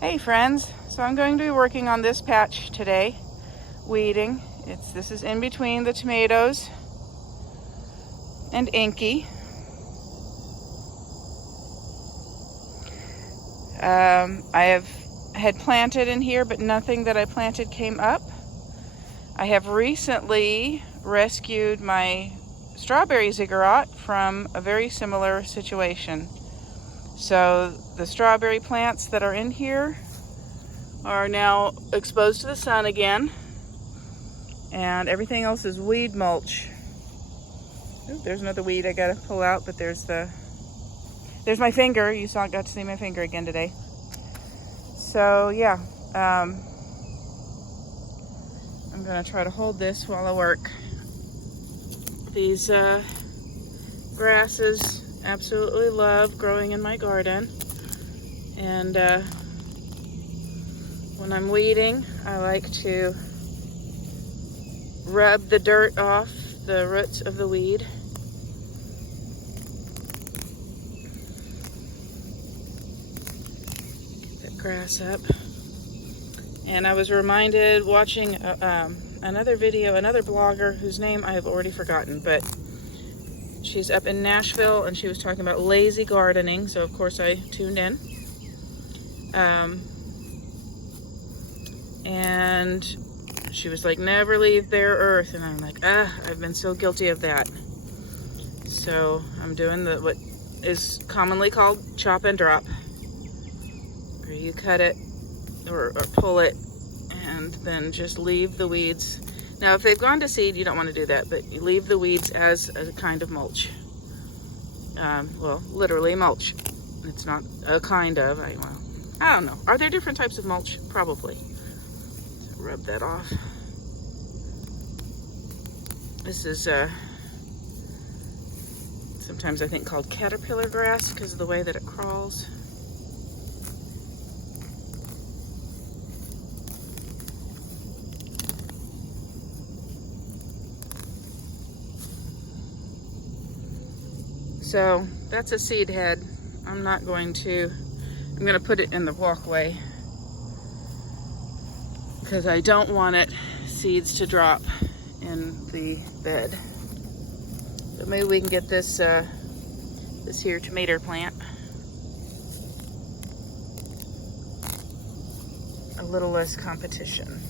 Hey friends, so I'm going to be working on this patch today, weeding. This is in between the tomatoes and Inky. I had planted in here, but nothing that I planted came up. I have recently rescued my strawberry ziggurat from a very similar situation. So the strawberry plants that are in here are now exposed to the sun again, and everything else is weed mulch. Ooh, there's another weed I gotta pull out, but there's my finger. You got to see my finger again today. So yeah, I'm gonna try to hold this while I work. These grasses absolutely love growing in my garden, and when I'm weeding, I like to rub the dirt off the roots of the weed. Get that grass up. And I was reminded watching another video, another blogger whose name I have already forgotten, but she's up in Nashville, and she was talking about lazy gardening, so of course I tuned in. And she was like, never leave bare earth, and I'm like, I've been so guilty of that. So I'm doing what is commonly called chop and drop, where you cut it or pull it and then just leave the weeds. Now if they've gone to seed, you don't want to do that, but you leave the weeds as a kind of mulch. Well, literally mulch. It's not a kind of, I don't know. Are there different types of mulch? Probably. So rub that off. This is sometimes I think called caterpillar grass because of the way that it crawls. So that's a seed head. I'm going to put it in the walkway because I don't want seeds to drop in the bed. So maybe we can get this here tomato plant a little less competition.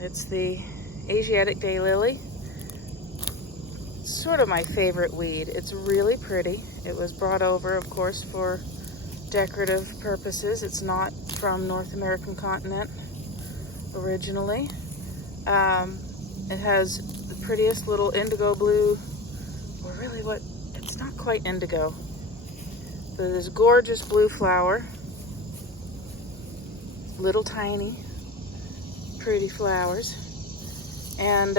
It's the Asiatic daylily. It's sort of my favorite weed. It's really pretty. It was brought over, of course, for decorative purposes. It's not from North American continent originally. It has the prettiest little indigo blue, or really it's not quite indigo, but this gorgeous blue flower. Little tiny pretty flowers, and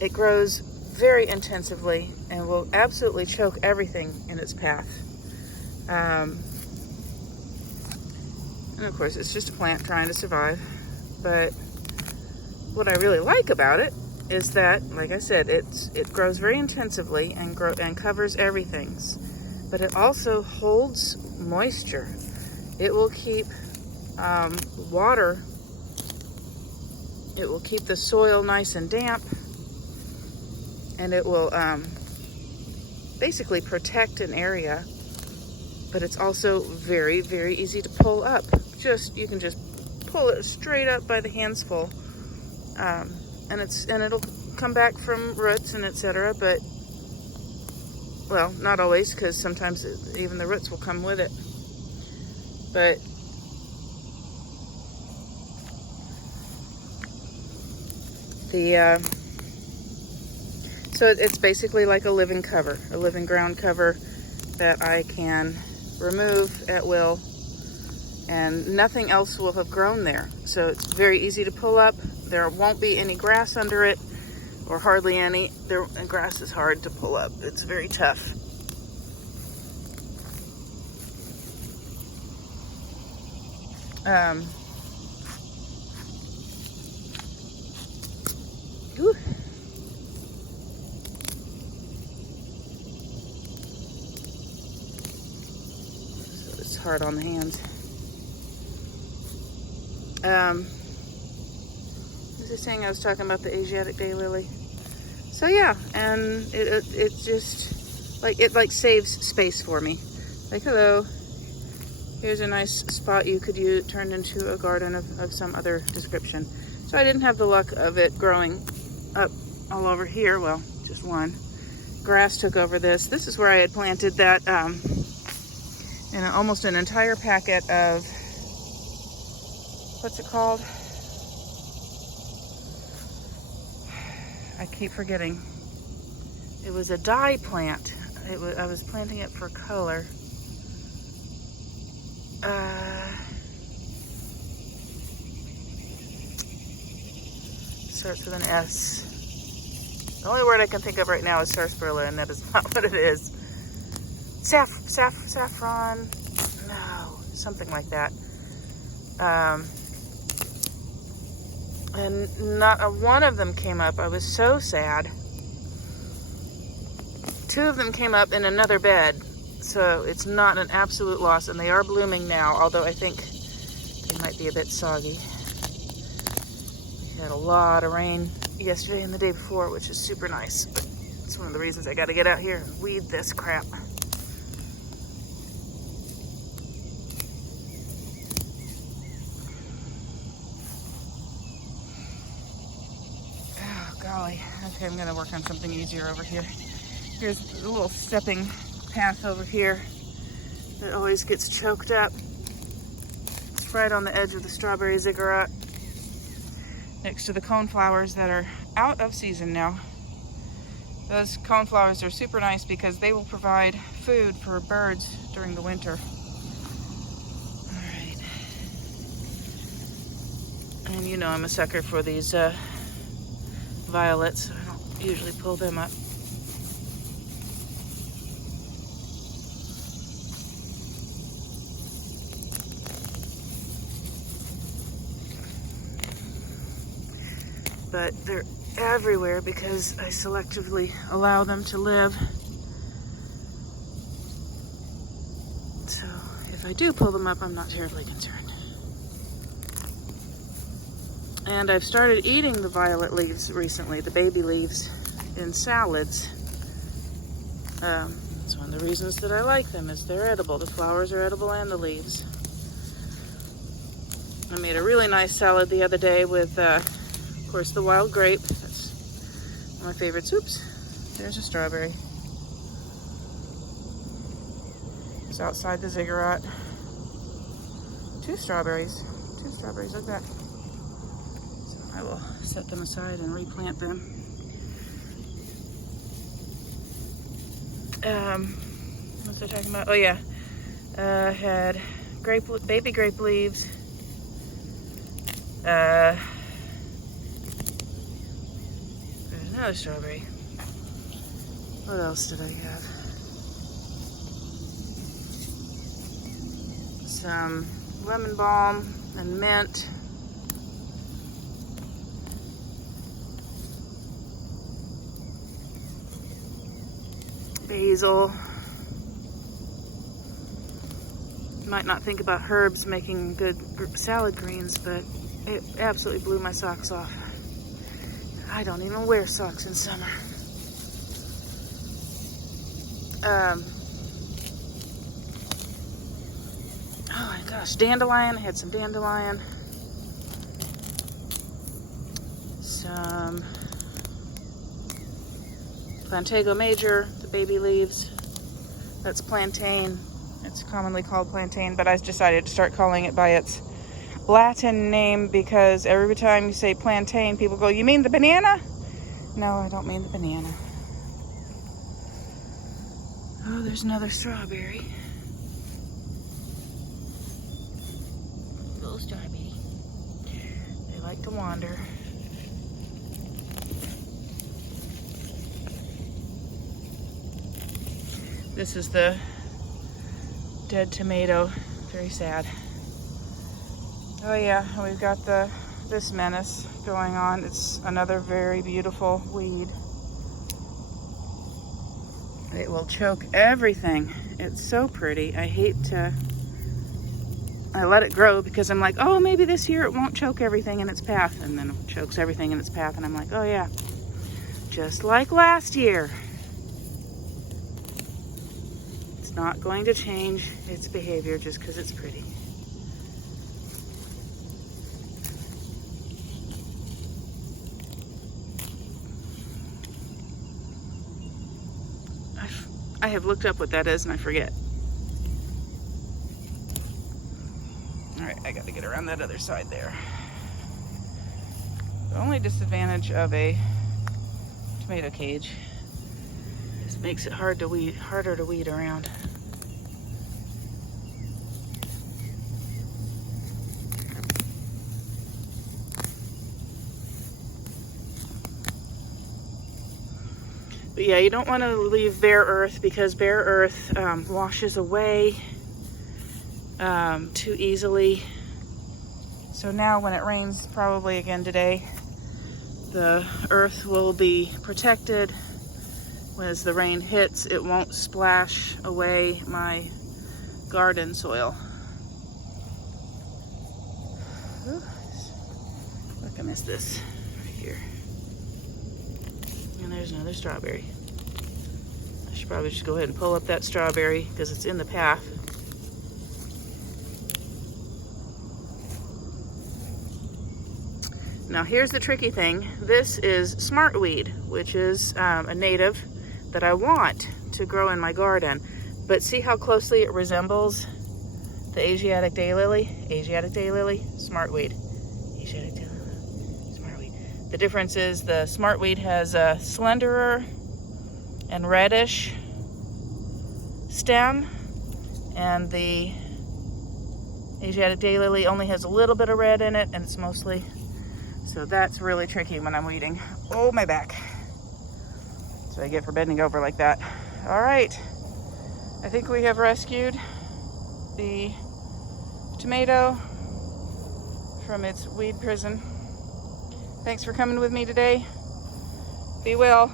it grows very intensively and will absolutely choke everything in its path. And of course it's just a plant trying to survive, but what I really like about it is that, like I said, it grows very intensively and covers everything, but it also holds moisture. It will keep water. It will keep the soil nice and damp, and it will basically protect an area, but it's also very, very easy to pull up. You can just pull it straight up by the handsful, and it'll come back from roots and etc. But well, not always, because sometimes even the roots will come with it. But so it's basically like a living cover, a living ground cover that I can remove at will and nothing else will have grown there. So it's very easy to pull up. There won't be any grass under it, or hardly any. And grass is hard to pull up. It's very tough. Ooh. So it's hard on the hands. Was I saying I was talking about the Asiatic daylily? So yeah, and it just like saves space for me. Like, hello, here's a nice spot you could use turned into a garden of some other description. So I didn't have the luck of it growing up all over here. Well, just one. Grass took over this. This is where I had planted that in almost an entire packet of, what's it called? I keep forgetting. It was a dye plant. I was planting it for color. Starts with an S. The only word I can think of right now is sarsaparilla, and that is not what it is. Saffron? No, something like that. And not one of them came up. I was so sad. 2 of them came up in another bed, so it's not an absolute loss, and they are blooming now, although I think they might be a bit soggy. We had a lot of rain yesterday and the day before, which is super nice, but it's one of the reasons I got to get out here and weed this crap. Oh, golly. Okay, I'm going to work on something easier over here. Here's a little stepping path over here that always gets choked up. It's right on the edge of the strawberry ziggurat, next to the coneflowers that are out of season now. Those coneflowers are super nice because they will provide food for birds during the winter. All right. And you know I'm a sucker for these violets, so I don't usually pull them up. But they're everywhere because I selectively allow them to live. So if I do pull them up, I'm not terribly concerned. And I've started eating the violet leaves recently, the baby leaves, in salads. It's one of the reasons that I like them, is they're edible. The flowers are edible and the leaves. I made a really nice salad the other day with of course, the wild grape. That's one of my favorites. Oops, there's a strawberry. It's outside the ziggurat. 2 strawberries. 2 strawberries like that. So I will set them aside and replant them. What was I talking about? Oh yeah, I had baby grape leaves. Another strawberry. What else did I have? Some lemon balm and mint. Basil. You might not think about herbs making good salad greens, but it absolutely blew my socks off. I don't even wear socks in summer. Oh my gosh, dandelion. I had some dandelion. Some Plantago major, the baby leaves. That's plantain. It's commonly called plantain, but I decided to start calling it by its Latin name because every time you say plantain, people go, "You mean the banana?" No, I don't mean the banana. Oh, there's another strawberry. strawberry. They like to wander. This is the dead tomato. Very sad. Oh yeah, we've got this menace going on. It's another very beautiful weed. It will choke everything. It's so pretty. I let it grow because I'm like, oh, maybe this year it won't choke everything in its path. And then it chokes everything in its path. And I'm like, oh yeah, just like last year. It's not going to change its behavior just because it's pretty. I have looked up what that is and I forget. All right, I got to get around that other side there. The only disadvantage of a tomato cage is it makes it harder to weed around. But yeah, you don't want to leave bare earth because bare earth washes away too easily. So now when it rains, probably again today, the earth will be protected. As the rain hits, it won't splash away my garden soil. Ooh, look, I missed this right here. And there's another strawberry. I should probably just go ahead and pull up that strawberry because it's in the path. Now here's the tricky thing. This is smartweed, which is a native that I want to grow in my garden. But see how closely it resembles the Asiatic daylily? Asiatic daylily, smartweed. Asiatic daylily, smartweed. The difference is the smartweed has a slenderer and reddish stem, and the Asiatic daylily only has a little bit of red in it, and it's mostly, so that's really tricky when I'm weeding. Oh, my back. So I get for bending over like that. All right, I think we have rescued the tomato from its weed prison. Thanks for coming with me today. Be well.